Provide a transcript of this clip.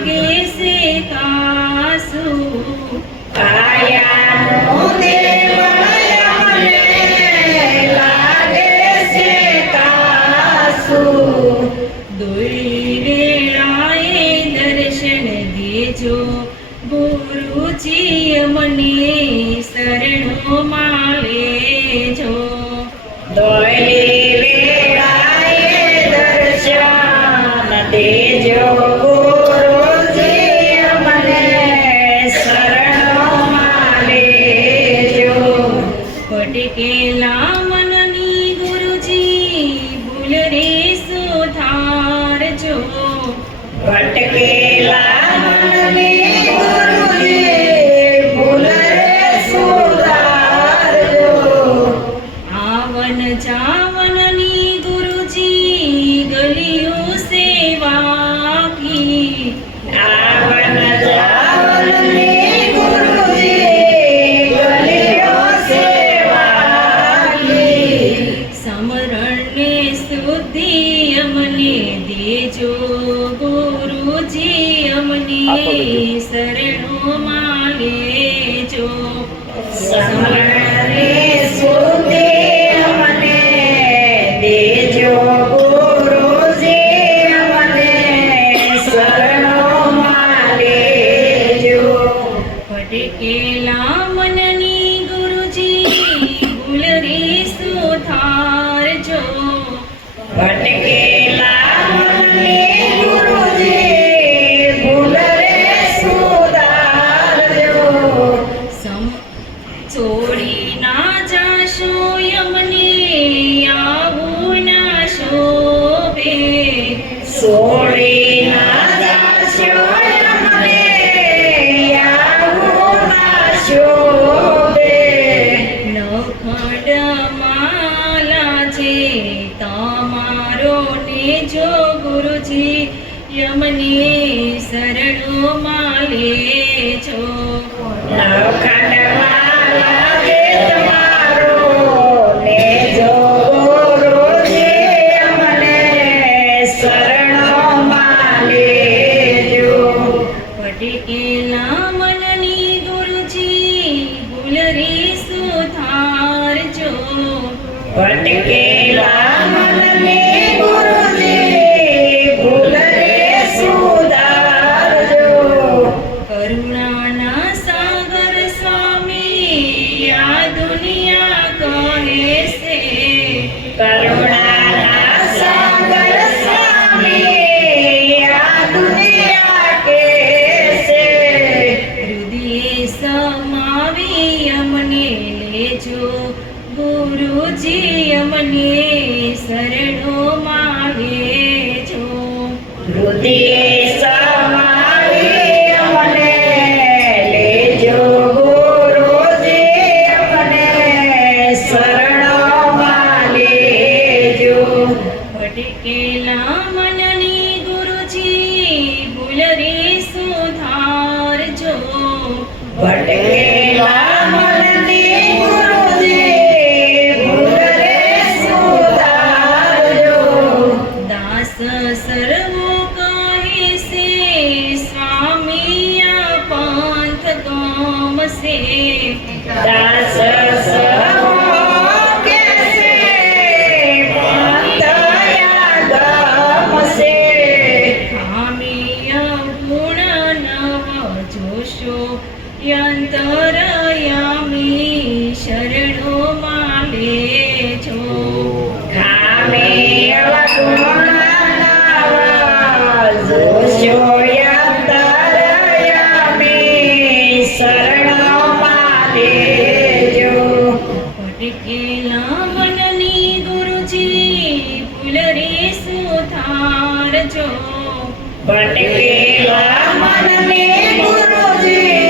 લાગે છે કાસું, કાયાનું દેવળ અમને લાગે છે કાસું. દોયડી વેળાએ દર્શન દેજો ગુરુજી અમને શરણોમાં લેજો. દોયડી વેળાએ દર્શન દેજો ગુરુજી અમને શરણોમાં લેજો. ભટકેલા મનની ગુરુજી ભૂલ રે સુધારજો. ભટકેલા મનની ગુરુજી ભૂલ રે સુધારજો. આવન જાવનની ગુરુજી ગલીઓ સેવાકી. આવન જાવનની ગુરુજી ગલીઓ સેવાકી. સમરણને શુદ્ધિ અમને દેજો ગુરુજી અમને શરણોમાં લેજો. સમરણને શુદ્ધિ અમને દેજો ગુરુજી અમને શરણોમાં લેજો. ભટકેલા મનની ગુરુજી ભૂલ રે સુધારજો. ભટકેલા મનની ગુરુજી ભૂલ રે સુધારજો. છોડી ના જાશો અમને આવું ના શોભે. છોડી ના જાશો અમને આવું ના શોભે. નખંડ માલા છે તમારો નેજો ગુરુજી અમને શરણોમાં લેજો. નવખંડવાલા જે તમારો નેજો ગુરુજી અમને શરણોમાં લેજો. ભટકેલા મનની ગુરુજી ભૂલ રે સુધારજો. ભટકેલા મનની ગુરુજી ભૂલ રે સુધારજો. કરુણાના સાગર સ્વામી આ દુનિયા કહે છે. કરુણાના સાગર સ્વામી આ દુનિયા કહેશે. હૃદયે સમાવી અમને લેજો ગુરુજી અમને શરણોમાં લેજો. હૃદયે સમાવી અમને લેજો ગુરુજી અમને શરણોમાં લેજો. ભટકેલા મનની ગુરુજી ભૂલ રે સુધારજો. ભટકેલા મનની ગુરુજી ભૂલ રે સુધારજો. દાસ સર્વો કહે છે સ્વામી આ પંથ ગમશે. દાસ સર્વો કહેશે પંથ ગમશે. ખામીય ગુણ નવ જોશો યંતરયામી શરણોમાં લેજો. ખામી અવગુણ જોશો યંતરયામી શરણોમાં લેજો. ભટકેલા મનની ગુરુજી ભૂલ રે સુધારજો. ભટકેલા મનની ગુરુજી